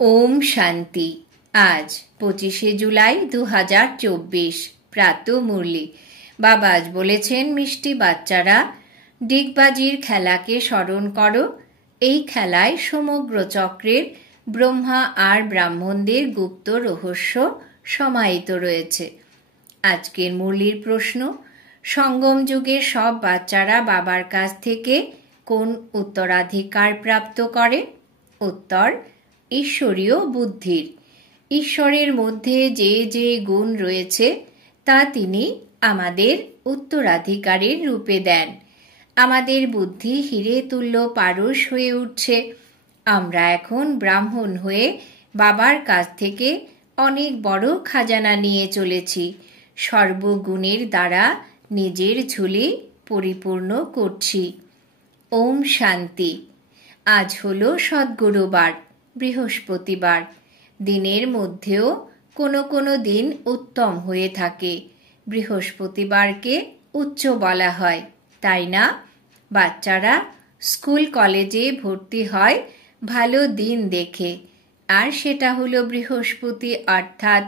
ওম শান্তি। আজ 25শে জুলাই 2024 প্রাতঃ মুরলি। বাবা আজ বলেছেন, মিষ্টি বাচ্চারা, ডিগবাজির খেলাকে স্মরণ করো। এই খেলায় সমগ্র চক্রের ব্রহ্মা আর ব্রাহ্মণদের গুপ্ত রহস্য সমাহিত রয়েছে। আজকের মুরলির প্রশ্ন, সঙ্গম যুগে সব বাচ্চারা বাবার কাছ থেকে কোন উত্তরাধিকার প্রাপ্ত করে? উত্তর, ঈশ্বরীয় বুদ্ধির। ঈশ্বরের মধ্যে যে যে গুণ রয়েছে তা তিনি আমাদের উত্তরাধিকারীর রূপে দেন। আমাদের বুদ্ধি হিরে তুল্য পারস হয়ে উঠছে। আমরা এখন ব্রাহ্মণ হয়ে বাবার কাছ থেকে অনেক বড় খাজানা নিয়ে চলেছি। সর্বগুণের দ্বারা নিজের ঝুলি পরিপূর্ণ করছি। ওম শান্তি। আজ হলো সদ্গুরুবার, বৃহস্পতিবার। দিনের মধ্যেও কোনো কোনো দিন উত্তম হয়ে থাকে। বৃহস্পতিবারকে উচ্চ বলা হয়, তাই না? বাচ্চারা স্কুল কলেজে ভর্তি হয় ভালো দিন দেখে, আর সেটা হলো বৃহস্পতি অর্থাৎ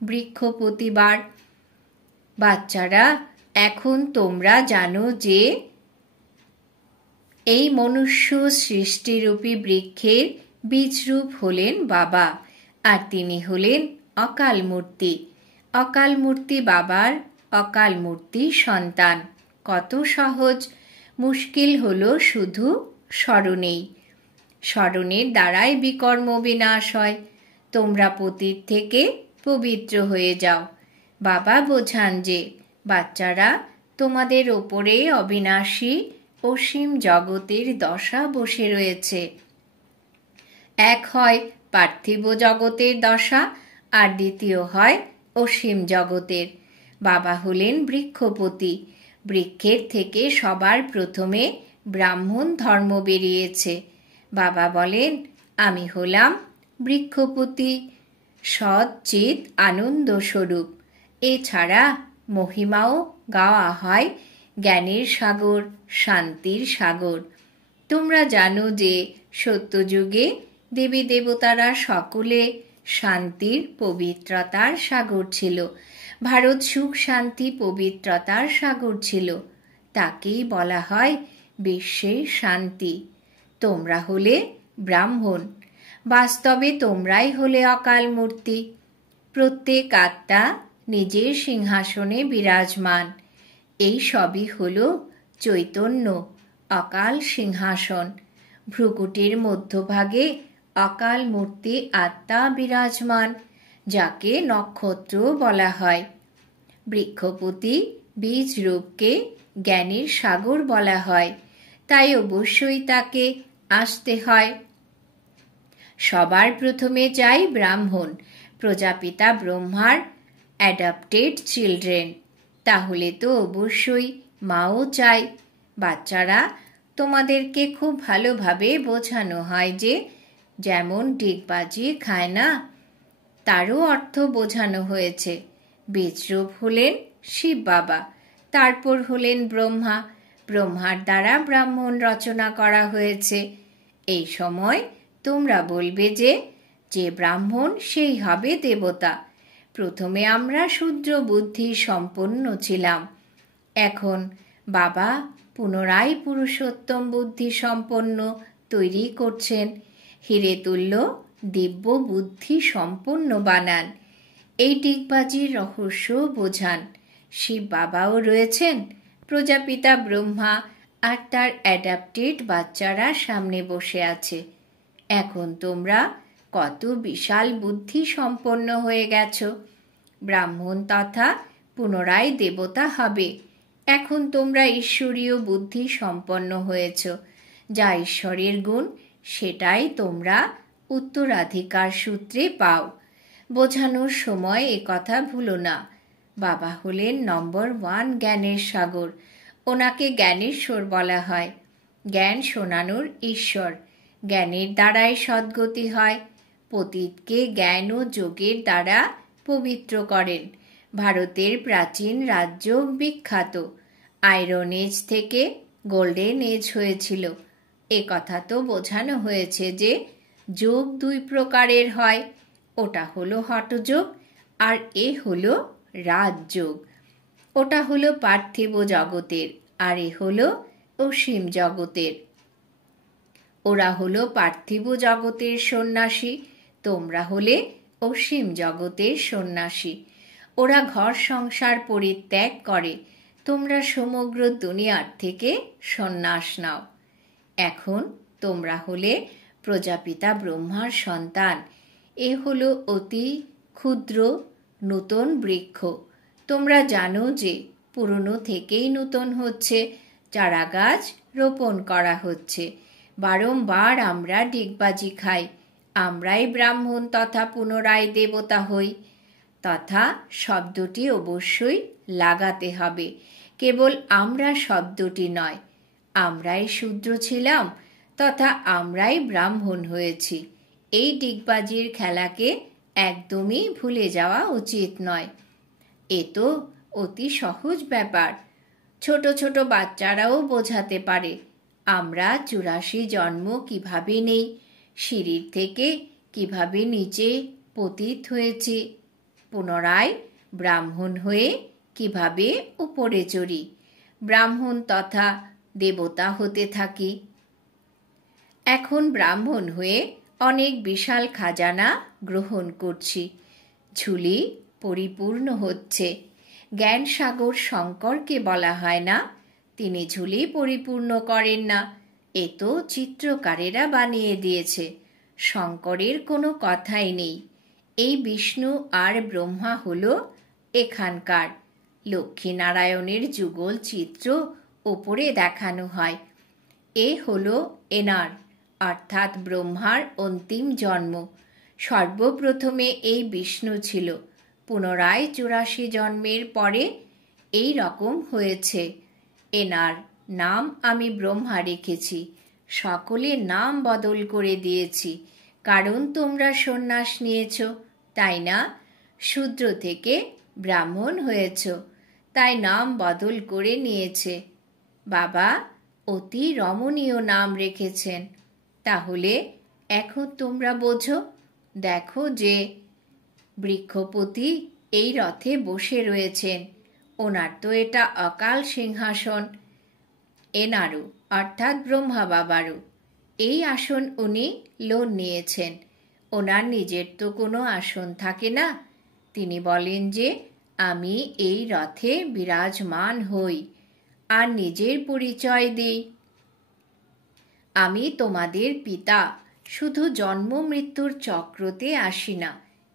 বৃক্ষপতিবার। বাচ্চারা, এখন তোমরা জানো যে এই মনুষ্য সৃষ্টিরূপী বৃক্ষের বীজরূপ হলেন বাবা, আর তিনি হলেন অকাল মূর্তি। অকাল মূর্তি বাবার অকাল মূর্তি সন্তান। কত সহজ! মুশকিল হলো শুধু স্মরণেই। স্মরণের দ্বারাই বিকর্ম বিনাশ হয়। তোমরা পতিত থেকে পবিত্র হয়ে যাও। বাবা বোঝান যে, বাচ্চারা, তোমাদের ওপরে অবিনাশী অসীম জগতের দশা বসে রয়েছে। এক হয় পার্থিব জগতের দশা, আর দ্বিতীয় হয় অসীম জগতের। বাবা হলেন বৃক্ষপতি। বৃক্ষের থেকে সবার প্রথমে ব্রাহ্মণ ধর্ম বেরিয়েছে। বাবা বলেন, আমি হলাম বৃক্ষপতি, সৎ চিৎ আনন্দ স্বরূপ। এছাড়া মহিমাও গাওয়া হয় জ্ঞানের সাগর, শান্তির সাগর। তোমরা জানো যে সত্যযুগে দেবী দেবতারা সকলে শান্তির পবিত্রতার সাগর ছিল। ভারত সুখ শান্তি পবিত্রতার সাগর ছিল। তাকেই বলা হয় বিশ্বের শান্তি। তোমরা হলে ব্রাহ্মণ। বাস্তবে তোমরাই হলে অকাল মূর্তি। প্রত্যেক আত্মা নিজের সিংহাসনে বিরাজমান। এই সবই হলো চৈতন্য, অকাল সিংহাসন। ভ্রুকুটির মধ্যভাগে অকাল মূর্তি আত্মা বিরাজমান, যাকে নক্ষত্র বলা হয়। বৃক্ষপতি বীজ রূপকে জ্ঞানের সাগর বলা হয়, তাই অবশ্যই তাকে আসতে হয়। সবার প্রথমে চাই ব্রাহ্মণ, প্রজাপিতা ব্রহ্মার অ্যাডাপ্টেড চিলড্রেন। তাহলে তো অবশ্যই মাও চাই। বাচ্চারা, তোমাদেরকে খুব ভালোভাবে বোঝানো হয় যে, যেমন ডিগবাজি খায় না, তারও অর্থ বোঝানো হয়েছে। বীজরূপ হলেন শিব বাবা, তারপর হলেন ব্রহ্মা। ব্রহ্মার দ্বারা ব্রাহ্মণ রচনা করা হয়েছে। এই সময় তোমরা বলবে যে, যে ব্রাহ্মণ সেই হবে দেবতা। প্রথমে আমরা শূদ্র বুদ্ধি সম্পন্ন ছিলাম। এখন বাবা পুনরায় পুরুষোত্তম বুদ্ধি সম্পন্ন তৈরি করছেন। হিরে তুল্য দিব্য বুদ্ধি সম্পন্ন বানান। এই ডিগবাজির রহস্য বোঝান। শিব বাবাও রয়েছেন। প্রজাপিতা ব্রহ্মা আর তার অ্যাডাপ্টেড বাচ্চারা সামনে বসে আছে। এখন তোমরা কত বিশাল বুদ্ধি সম্পন্ন হয়ে গেছো। ব্রাহ্মণ তথা পুনরায় দেবতা হবে। এখন তোমরা ঈশ্বরীয় বুদ্ধি সম্পন্ন হয়েছ। যা ঈশ্বরের গুণ, সেটাই তোমরা উত্তরাধিকার সূত্রে পাও। বোঝানোর সময় কথা ভুলো না। বাবা হলেন নম্বর 1 জ্ঞানের সাগর। ওনাকে জ্ঞানেশ্বর বলা হয়। জ্ঞান শোনানোর ঈশ্বর। জ্ঞানের দ্বারাই সদ্গতি হয়। পতিতকে জ্ঞান ও যোগের দ্বারা পবিত্র করেন। ভারতের প্রাচীন রাজ্য বিখ্যাত। আয়রন এজ থেকে গোল্ডেন এজ হয়েছিল। এ কথা তো বোঝানো হয়েছে যে যোগ দুই প্রকারের হয়, ওটা হলো হঠযোগ আর এ হলো রাজযোগ। ওটা হলো পার্থিব জগতের আর এ হলো অসীম জগতের। ওরা হলো পার্থিব জগতের সন্ন্যাসী, তোমরা হলে অসীম জগতের সন্ন্যাসী। ওরা ঘর সংসার পরিত্যাগ করে, তোমরা সমগ্র দুনিয়ার থেকে সন্ন্যাস নাও। এখন তোমরা হলে প্রজাপিতা ব্রহ্মার সন্তান। এ হলো অতি ক্ষুদ্র নূতন বৃক্ষ। তোমরা জানো যে পুরনো থেকেই নূতন হচ্ছে, চারা গাছ রোপণ করা হচ্ছে। বারংবার আমরা ডিগবাজি খাই, আমরাই ব্রাহ্মণ তথা পুনরায় দেবতা হই। তথা শব্দটি অবশ্যই লাগাতে হবে, কেবল আমরা শব্দটি নয়। আমরাই শূদ্র ছিলাম তথা আমরাই ব্রাহ্মণ হয়েছি। এই ডিগবাজির খেলাকে একদমই ভুলে যাওয়া উচিত নয়। এ তো অতি সহজ ব্যাপার, ছোট ছোট বাচ্চারাও বোঝাতে পারে। আমরা 84 জন্ম কিভাবে নেই, সিঁড়ির থেকে কিভাবে নিচে পতিত হয়েছি, পুনরায় ব্রাহ্মণ হয়ে কিভাবে উপরে চড়ি, ব্রাহ্মণ তথা দেবতা হতে থাকি। এখন ব্রাহ্মণ হয়ে অনেক বিশাল খাজানা গ্রহণ করছি, ঝুলি পরিপূর্ণ হচ্ছে। জ্ঞান সাগর শঙ্করকে বলা হয় না, তিনি ঝুলি পরিপূর্ণ করেন না, এ তো চিত্রকারেরা বানিয়ে দিয়েছে। শঙ্করের কোনো কথাই নেই। এই বিষ্ণু আর ব্রহ্মা হলো এখানকার। লক্ষ্মীনারায়ণের যুগল চিত্র ওপরে দেখানো হয়। এ হলো এনার অর্থাৎ ব্রহ্মার অন্তিম জন্ম। সর্বপ্রথমে এই বিষ্ণু ছিল, পুনরায় 84 জন্মের পরে এই রকম হয়েছে। এনার নাম আমি ব্রহ্মা রেখেছি, সকলের নাম বদল করে দিয়েছি, কারণ তোমরা সন্ন্যাস নিয়েছ, তাই না? শূদ্র থেকে ব্রাহ্মণ হয়েছ, তাই নাম বদল করে নিয়েছে। বাবা অতি রমণীয় নাম রেখেছেন। তাহলে এখন তোমরা বোঝো। দেখো যে বৃক্ষপতি এই রথে বসে রয়েছেন, ওনার তো এটা অকাল সিংহাসন। এনারও অর্থাৎ ব্রহ্মা বাবারও এই আসন উনি লোন নিয়েছেন। ওনার নিজের তো কোনো আসন থাকে না, তিনি বলেন যে আমি এই রথে বিরাজমান হই আর নিজের পরিচয় দিই। আমি তোমাদের পিতা, শুধু জন্ম মৃত্যুর চক্রতে আসি না,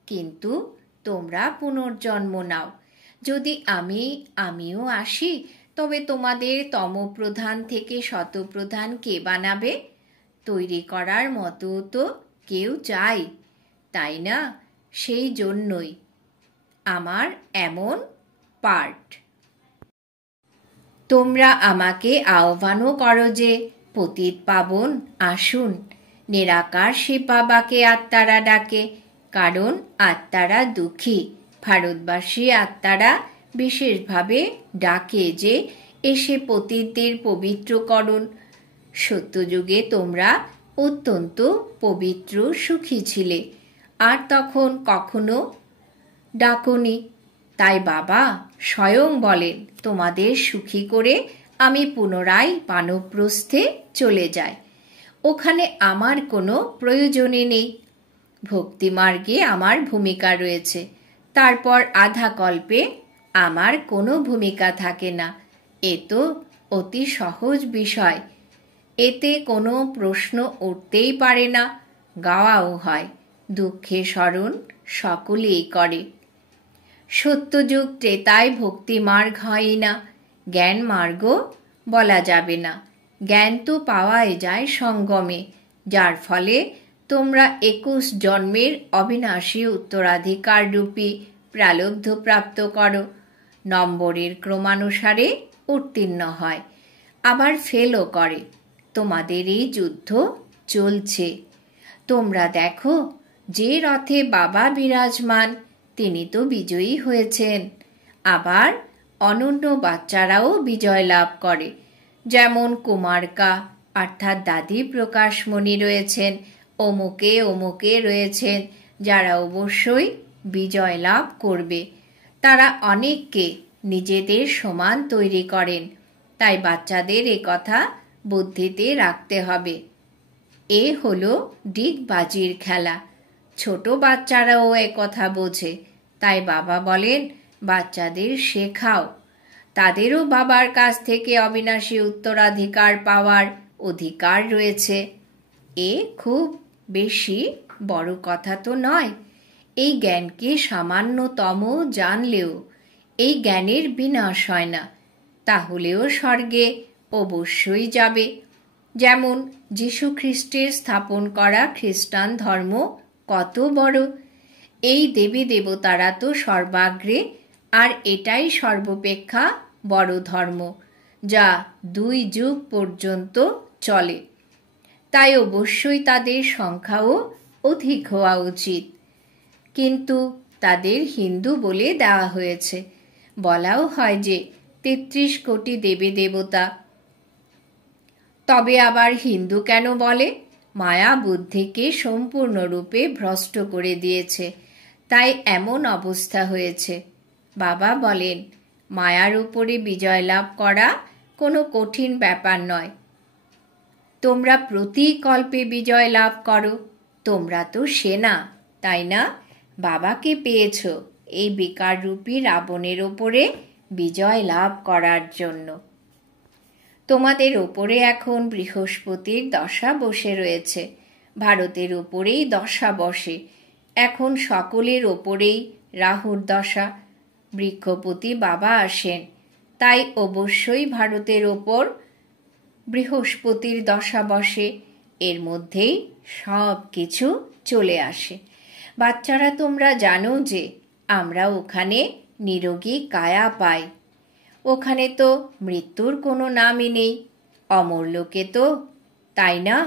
কিন্তু তোমরা পুনর্জন্ম নাও। যদি আমিও আসি, তবে তোমাদের তমপ্রধান থেকে শতপ্রধান কে বানাবে? তৈরি করার মতো তো কেউ চাই, তাই না? সেই জন্যই আমার এমন পার্ট। তোমরা আমাকে আহ্বানও করো যে পতিত পাবন আসুন। নিরাকার শিব বাবাকে আত্মারা ডাকে, কারণ আত্মারা দুঃখী। ভারতবাসী আত্মারা বিশেষভাবে ডাকে যে এসে পতিতদের পবিত্র করুন। সত্যযুগে তোমরা অত্যন্ত পবিত্র সুখী ছিলে, আর তখন কখনো ডাকনি। তাই বাবা স্বয়ং বলেন তোমাদের সুখী করে আমি পুনরায় বানপ্রস্থে চলে যাই। ওখানে আমার কোনো প্রয়োজনই নেই। ভক্তিমার্গে আমার ভূমিকা রয়েছে, তারপর আধা কল্পে আমার কোনো ভূমিকা থাকে না। এ তো অতি সহজ বিষয়, এতে কোনো প্রশ্ন উঠতেই পারে না। গাওয়াও হয়, দুঃখে স্মরণ সকলেই করে। সত্যযুগ ত্রেতায় ভক্তি মার্গ হয় না, জ্ঞান মার্গ বলা যাবে না। জ্ঞান তো পাওয়াই যায় সঙ্গমে, যার ফলে তোমরা 21 জন্মের অবিনাশী উত্তরাধিকার রূপী প্রালব্ধ প্রাপ্ত করো। নম্বরের ক্রমানুসারে উত্তীর্ণ হয়, আবার ফেলও করে। তোমাদের এই যুদ্ধ চলছে। তোমরা দেখো যে রথে বাবা বিরাজমান, তিনি তো বিজয়ী হয়েছেন। আবার অনন্য বাচ্চারাও বিজয় লাভ করে, যেমন কুমারকা অর্থাৎ দাদি প্রকাশমণি রয়েছেন, অমুকে অমুকে রয়েছেন যারা অবশ্যই বিজয় লাভ করবে। তারা অনেককে নিজেদের সমান তৈরি করেন, তাই বাচ্চাদের এ কথা বুদ্ধিতে রাখতে হবে। এ হলো ডিগবাজির খেলা। ছোট বাচ্চারাও এ কথা বোঝে, তাই বাবা বলেন বাচ্চাদের শেখাও। তাদেরও বাবার কাছ থেকে অবিনাশী উত্তরাধিকার পাওয়ার অধিকার রয়েছে। এ খুব বেশি বড় কথা তো নয়। এই জ্ঞানকে সামান্যতম জানলেও এই জ্ঞানের বিনাশ হয় না, তাহলেও স্বর্গে অবশ্যই যাবে। যেমন যীশু খ্রিস্টের স্থাপন করা খ্রিস্টান ধর্ম কত বড়। এই দেবী দেবতারা তো সর্বাগ্রে, আর এটাই সর্বাপেক্ষা বড় ধর্ম, যা 2 যুগ পর্যন্ত চলে। তাই অবশ্যই তাদের সংখ্যাও অধিক হওয়া উচিত। কিন্তু তাদের হিন্দু বলে দেওয়া হয়েছে। বলাও হয় যে 33 কোটি দেবী দেবতা। তবে আবার হিন্দু কেন বলে? মায়া বুদ্ধিকে সম্পূর্ণরূপে ভ্রষ্ট করে দিয়েছে, তাই এমন অবস্থা হয়েছে। বাবা বলেন মায়ার উপরে বিজয় লাভ করা কোনো কঠিন ব্যাপার নয়। তোমরা প্রতি কল্পে বিজয় লাভ করো। তোমরা তো সেনা, তাই না? বাবাকে পেয়েছ এই বিকাররূপী রাবণের ওপরে বিজয় লাভ করার জন্য। তোমাদের ওপরে এখন বৃহস্পতির দশা বসে রয়েছে। ভারতের ওপরেই দশা বসে। এখন সকলের ওপরেই রাহুর দশা। বৃক্ষপতি বাবা আসেন, তাই অবশ্যই ভারতের ওপর বৃহস্পতির দশা বসে। এর মধ্যেই সব কিছু চলে আসে। বাচ্চারা, তোমরা জানো যে আমরা ওখানে নিরোগী কায়া পাই। ওখানে তো মৃত্যুর কোনো নামই নেই। অমর লোকে তো, তাই না?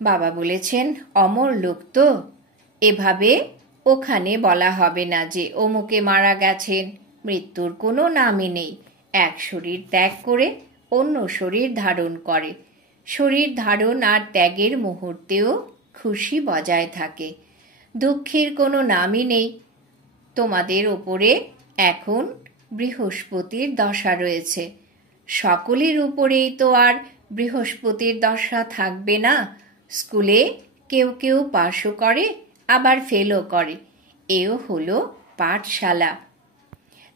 বাবা বলেছেন অমর লোক তো। এভাবে ওখানে বলা হবে না যে অমুকে মারা গেছেন, মৃত্যুর কোনো নামই নেই। এক শরীর ত্যাগ করে অন্য শরীর ধারণ করে। শরীর ধারণ আর ত্যাগের মুহূর্তেও খুশি বজায় থাকে। দুঃখের কোনো নামই নেই। তোমাদের ওপরে এখন বৃহস্পতির দশা রয়েছে। সকলের উপরেই তো আর বৃহস্পতির দশা থাকবে না। স্কুলে কেউ কেউ পাশও করে, আবার ফেলও করে। এও হলো পাঠশালা।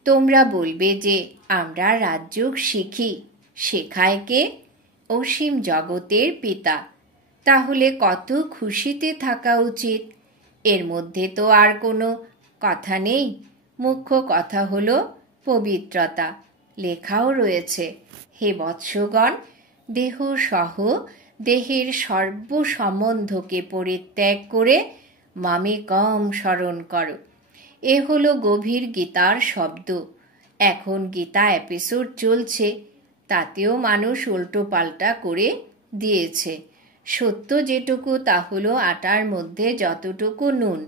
তোমরা বলবে যে আমরা রাজযোগ শিখি। শেখায় কে? অসীম জগতের পিতা। তাহলে কত খুশিতে থাকা উচিত। এর মধ্যে তো আর কোনো কথা নেই। মুখ্য কথা হলো পবিত্রতা। লেখাও রয়েছে, হে বৎসগণ, দেহ সহ দেহের সর্ব সম্বন্ধকে পরিত্যাগ করে মামেকম স্মরণ করো। এ হলো গভীর গীতার শব্দ। এখন গীতা এপিসোড চলছে, তাতেও মানুষ উল্টো পাল্টা করে দিয়েছে। সত্য যেটুকু তা হলো আটার মধ্যে যতটুকু নুন।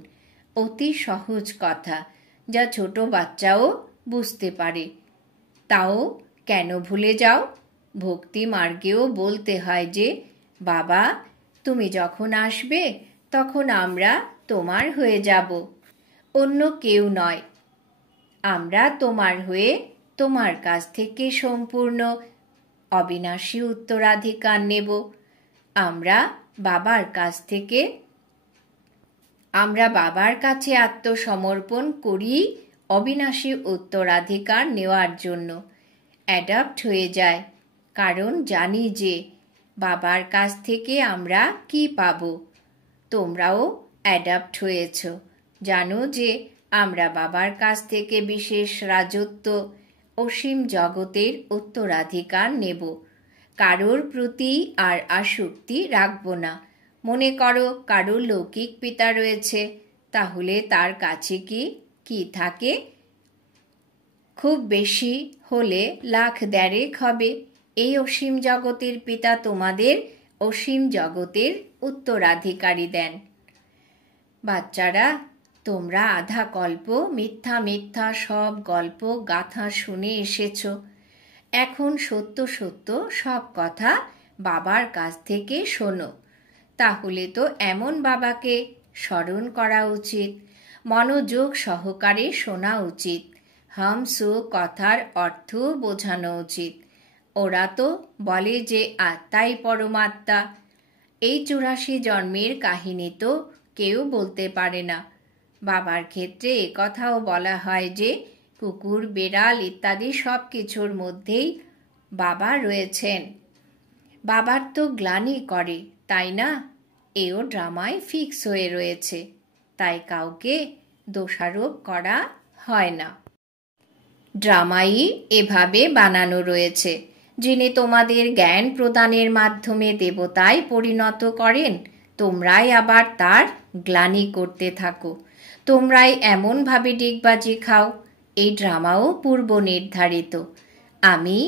অতি সহজ কথা, যা ছোট বাচ্চাও বুঝতে পারে। তাও কেন ভুলে যাও? ভক্তি মার্গেও বলতে হয় যে বাবা, তুমি যখন আসবে তখন আমরা তোমার হয়ে যাব, অন্য কেউ নয়। আমরা তোমার হয়ে তোমার কাছ থেকে সম্পূর্ণ অবিনাশী উত্তরাধিকার নেব। আমরা বাবার কাছে আত্মসমর্পণ করি অবিনাশী উত্তরাধিকার নেওয়ার জন্য। অ্যাডাপ্ট হয়ে যায়, কারণ জানি যে বাবার কাছ থেকে আমরা কি পাব। তোমরাও অ্যাডাপ্ট হয়েছ, জানো যে আমরা বাবার কাছ থেকে বিশেষ রাজত্ব, অসীম জগতের উত্তরাধিকার নেব। কারোর প্রতি আর আসক্তি রাখব না। মনে করো কারোর লৌকিক পিতা রয়েছে, তাহলে তার কাছে কি থাকে? খুব বেশি হলে লাখ দেড়েক হবে। এই অসীম জগতের পিতা তোমাদের অসীম জগতের উত্তরাধিকারী দেন। বাচ্চারা, তোমরা আধা কল্প মিথ্যা মিথ্যা সব গল্প গাথা শুনে এসেছ। এখন সত্য সত্য সব কথা বাবার কাছ থেকে শোনো। তাহলে তো এমন বাবাকে স্মরণ করা উচিত, মনোযোগ সহকারে শোনা উচিত, হামসু কথার অর্থ বোঝানো উচিত। ওরা তো বলে যে আত্মাই পরমাত্মা। এই 84 জন্মের কাহিনী তো কেউ বলতে পারে না। বাবার ক্ষেত্রে একথাও বলা হয় যে কুকুর, বেড়াল ইত্যাদি সব কিছুর মধ্যেই বাবা রয়েছেন। বাবার তো গ্লানি করে, তাই না? এও ড্রামায় ফিক্স হয়ে রয়েছে, তাই কাউকে দোষারোপ করা হয় না। ড্রামাই এভাবে বানানো রয়েছে, যিনি তোমাদের জ্ঞান প্রদানের মাধ্যমে দেবতায় পরিণত করেন, তোমরাই আবার তার গ্লানি করতে থাকো। তোমরাই এমনভাবে ডিগবাজি খাও। এই ড্রামাও পূর্ব নির্ধারিত। আমি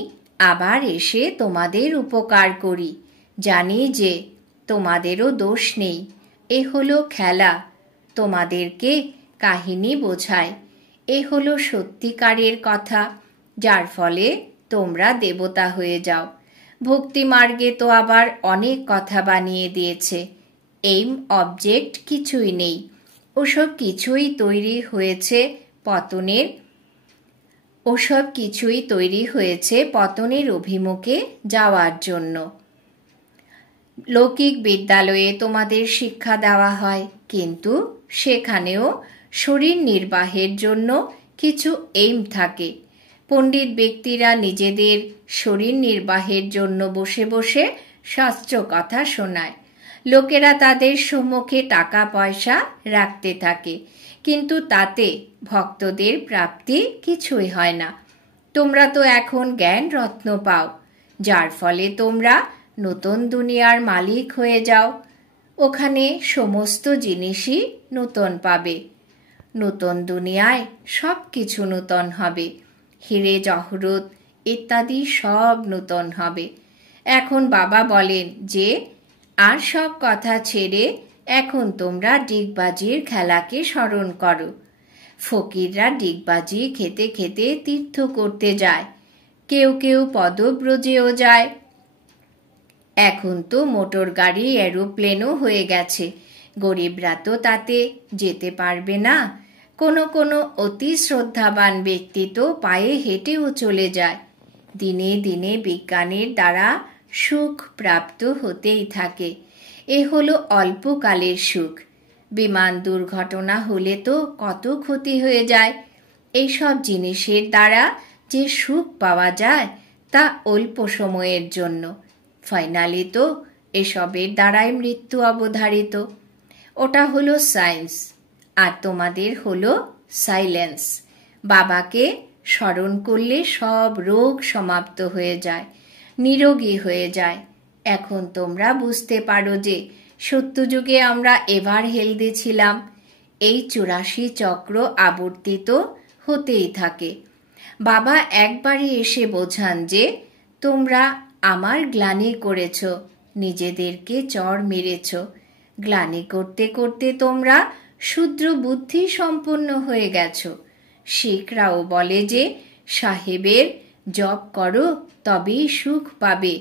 আবার এসে তোমাদের উপকার করি, জানি যে তোমাদেরও দোষ নেই। এ হলো খেলা, তোমাদেরকে কাহিনী বোঝায়। এ হলো সত্যিকারের কথা, যার ফলে তোমরা দেবতা হয়ে যাও। ভক্তি মার্গে তো আবার অনেক কথা বানিয়ে দিয়েছে। এইম অবজেক্ট কিছুই নেই। ওসব কিছুই তৈরি হয়েছে পতনের অভিমুখে যাওয়ার জন্য। লৌকিক বিদ্যালয়ে তোমাদের শিক্ষা দেওয়া হয়, কিন্তু সেখানেও শরীর নির্বাহের জন্য কিছু এইম থাকে। পণ্ডিত ব্যক্তিরা নিজেদের শরীর নির্বাহের জন্য বসে বসে শাস্ত্র কথা শোনায়। লোকেরা তাদের সম্মুখে টাকা পয়সা রাখতে থাকে, কিন্তু তাতে ভক্তদের প্রাপ্তি কিছুই হয় না। তোমরা তো এখন জ্ঞান রত্ন পাও, যার ফলে তোমরা নতুন দুনিয়ার মালিক হয়ে যাও। ওখানে সমস্ত জিনিসই নূতন পাবে। নতুন দুনিয়ায় সব কিছু নূতন হবে। হিরে জহরত ইত্যাদি সব নূতন হবে। এখন বাবা বলেন যে আর সব কথা ছেড়ে এখন তোমরা ডিগবাজির খেলাকে স্মরণ করো। ফকিররা ডিগবাজি খেতে খেতে তীর্থ করতে যায়, কেউ কেউ পদব্রজেও যায়। এখন তো মোটর গাড়ি, এরোপ্লেনও হয়ে গেছে। গরিবরা তো তাতে যেতে পারবে না। কোনো কোনো অতি শ্রদ্ধাবান ব্যক্তি তো পায়ে হেঁটেও চলে যায়। দিনে দিনে বিজ্ঞানের দ্বারা সুখ প্রাপ্ত হতেই থাকে। এ হলো অল্পকালের সুখ। বিমান দুর্ঘটনা হলে তো কত ক্ষতি হয়ে যায়। এইসব জিনিসের দ্বারা যে সুখ পাওয়া যায় তা অল্প সময়ের জন্য। ফাইনালি তো এসবের দ্বারাই মৃত্যু অবধারিত। ওটা হলো সায়েন্স, আর তোমাদের হলো সাইলেন্স। বাবাকে স্মরণ করলে সব রোগ সমাপ্ত হয়ে যায়, নিরোগী হয়ে যায়। এখন তোমরা বুঝতে পারো যে সত্যযুগে আমরা এভার হেলদি ছিলাম। এই 84 চক্র আবর্তিত হতেই থাকে। বাবা একবারই এসে বোঝান যে তোমরা আমার গ্লানি করেছ, নিজেদেরকে চড় মেরেছ। গ্লানি করতে করতে তোমরা শূদ্র বুদ্ধি সম্পন্ন হয়ে গেছ। শিখরাও বলে যে সাহেবের জপ করো, তবেই সুখ পাবে,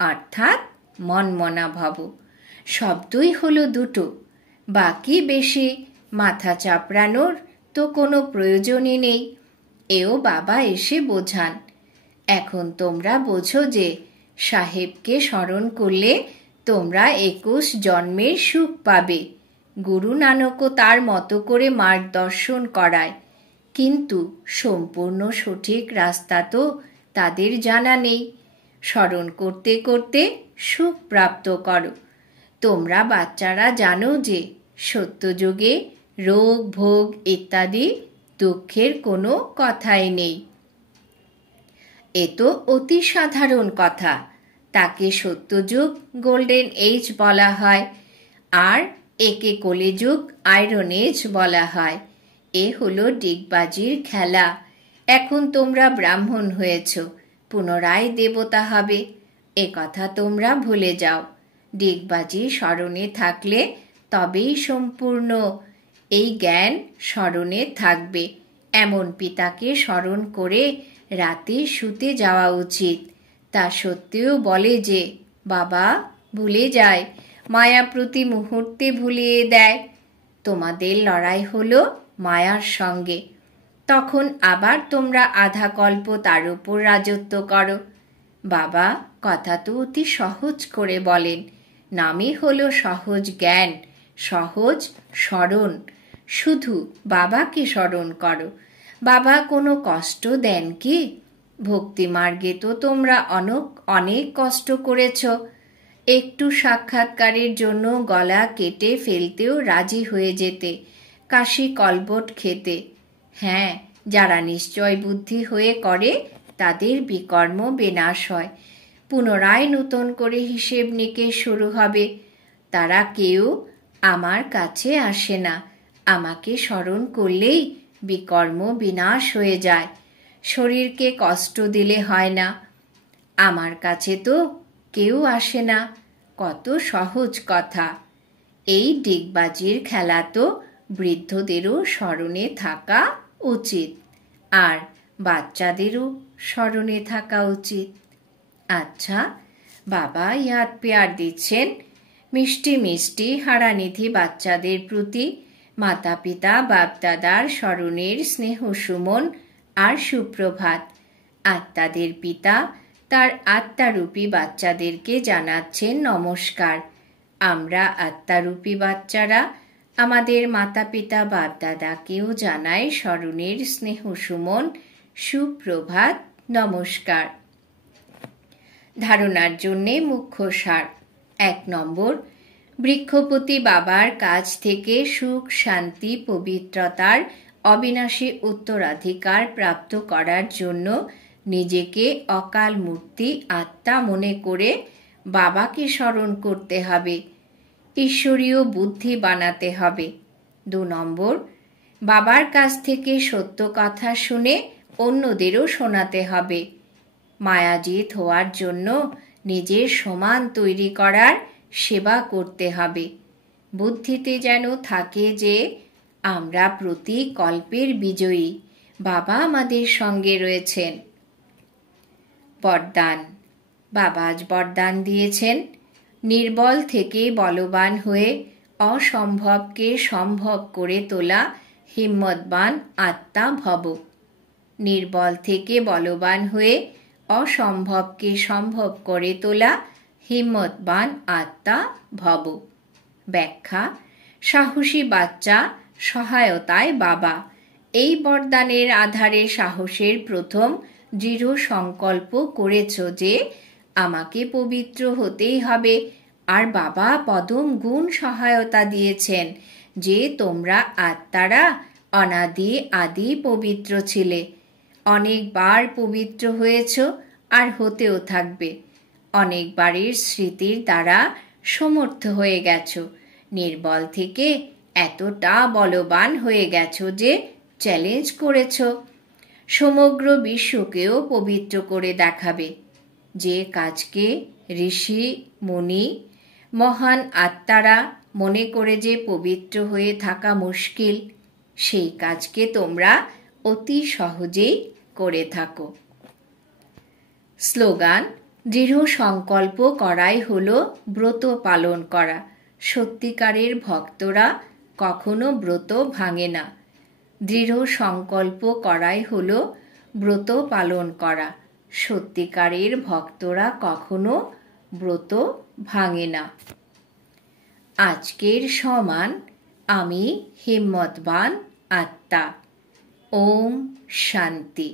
অর্থাৎ মনমনা ভব। শব্দই হলো দুটো, বাকি বেশি মাথা চাপড়ানোর তো কোনো প্রয়োজনই নেই। এও বাবা এসে বোঝান। এখন তোমরা বোঝো যে সাহেবকে স্মরণ করলে তোমরা 21 জন্মের সুখ পাবে। গুরু নানকও তার মতো করে মার্গদর্শন করায়, কিন্তু সম্পূর্ণ সঠিক রাস্তা তো তাদের জানা নেই। স্মরণ করতে করতে সুখ প্রাপ্ত করো। তোমরা বাচ্চারা জানো যে সত্যযুগে রোগ ভোগ ইত্যাদি দুঃখের কোনো কথাই নেই। এ তো অতি সাধারণ কথা। তাকে সত্যযুগ গোল্ডেন এজ বলা হয়, আর একে কলিযুগ আয়রন এজ বলা হয়। এ হলো ডিগবাজির খেলা। এখন তোমরা ব্রাহ্মণ হয়েছ, পুনরায় দেবতা হবে, এ কথা তোমরা ভুলে যাও। ডিগবাজি স্মরণে থাকলে তবেই সম্পূর্ণ এই জ্ঞান স্মরণে থাকবে। এমন পিতাকে স্মরণ করে রাতে শুতে যাওয়া উচিত। তা সত্ত্বেও বলে যে বাবা ভুলে যায়, মায়া প্রতি মুহূর্তে ভুলিয়ে দেয়। তোমাদের লড়াই হলো মায়ার সঙ্গে। তখন আবার তোমরা আধা কল্প তার উপর রাজত্ব করো। বাবা কথা তো অতি সহজ করে বলেন, নামই হলো সহজ জ্ঞান, সহজ স্মরণ। শুধু বাবাকে স্মরণ করো। বাবা কোনো কষ্ট দেন কি? ভক্তি মার্গে তো তোমরা অনেক কষ্ট করেছ। একটু সাক্ষাৎকারের জন্য গলা কেটে ফেলতেও রাজি হয়ে যেতে, কাশি কলবট খেতে। হ্যাঁ, যারা নিশ্চয় বুদ্ধি হয়ে করে তাদের বিকর্ম বিনাশ হয়। পুনরায় নতুন করে হিসেব নিকেশ শুরু হবে। তারা কেউ আমার কাছে আসে না। আমাকে স্মরণ করলেই বিকর্ম বিনাশ হয়ে যায়। শরীরকে কষ্ট দিলে হয় না। আমার কাছে তো কেউ আসে না। কত সহজ কথা। এই ডিগবাজির খেলা তো বৃদ্ধদেরও স্মরণে থাকা উচিত, আর বাচ্চাদেরও স্মরণে থাকা উচিত। আচ্ছা, বাবা ইয়াদ পেয়ার দিচ্ছেন, মিষ্টি মিষ্টি হারানিধি বাচ্চাদের প্রতি মাতা পিতা বাপদাদার স্মরণের স্নেহ সুমন আর সুপ্রভাত। আত্মাদের পিতা তার আত্মারূপী বাচ্চাদেরকে জানাচ্ছেন নমস্কার। আমরা আত্মারূপী বাচ্চারা আমাদের মাতা পিতা বাপদাদাকেও জানাই স্মরণের স্নেহ সুমন সুপ্রভাত নমস্কার। ধারণার জন্যে মুখ্য সার। 1 নম্বর, বৃক্ষপতি বাবার কাছ থেকে সুখ শান্তি পবিত্রতার অবিনাশী উত্তরাধিকার প্রাপ্ত করার জন্য নিজেকে অকাল মূর্তি আত্মা মনে করে বাবাকে স্মরণ করতে হবে। ঈশ্বরীয় বুদ্ধি বানাতে হবে। 2 নম্বর, বাবার কাছ থেকে সত্য কথা শুনে অন্যদেরও শোনাতে হবে। মায়াজিত হওয়ার জন্য নিজের সমান তৈরি করার সেবা করতে হবে। বুদ্ধিতে যেন থাকে যে আমরা প্রতি কল্পের বিজয়ী, বাবা আমাদের সঙ্গে রয়েছেন। বরদান। বাবা আজ বরদান দিয়েছেন, নির্বল থেকে বলবান হয়ে অসম্ভবকে সম্ভব করে তোলা হিম্মতবান আত্মা ভব। নির্বল থেকে বলবান হয়ে অসম্ভবকে সম্ভব করে তোলা হিম্মতবান আত্মা ভব। ব্যাখ্যা: সাহসী বাচ্চা সহায়তায় বাবা। এই বরদানের আধারে সাহসের প্রথম দৃঢ় সংকল্প করেছ যে আমাকে পবিত্র হতেই হবে, আর বাবা পদম গুণ সহায়তা দিয়েছেন যে তোমরা আত্মারা অনাদি আদি পবিত্র ছিলে, অনেকবার পবিত্র হয়েছ আর হতেও থাকবে। অনেকবারের স্মৃতির দ্বারা সমর্থ হয়ে গেছ। নির্বল থেকে এতটা বলবান হয়ে গেছ যে চ্যালেঞ্জ করেছ। সমগ্র বিশ্বকেও পবিত্র করে দেখাবে। যে কাজকে ঋষি মুনি মহান আত্মারা মনে করে যে পবিত্র হয়ে থাকা মুশকিল, সেই কাজকে তোমরা অতি সহজেই করে থাকো। স্লোগান: দৃঢ় সংকল্প করাই হলো ব্রত পালন করা। সত্যিকারের ভক্তরা কখনো ব্রত ভাঙে না। দৃঢ় সংকল্প করাই হলো ব্রত পালন করা। সত্যিকারের ভক্তরা কখনো ব্রত ভাঙে না। আজকের সমান আমি হিম্মতবান আত্মা। ওম শান্তি।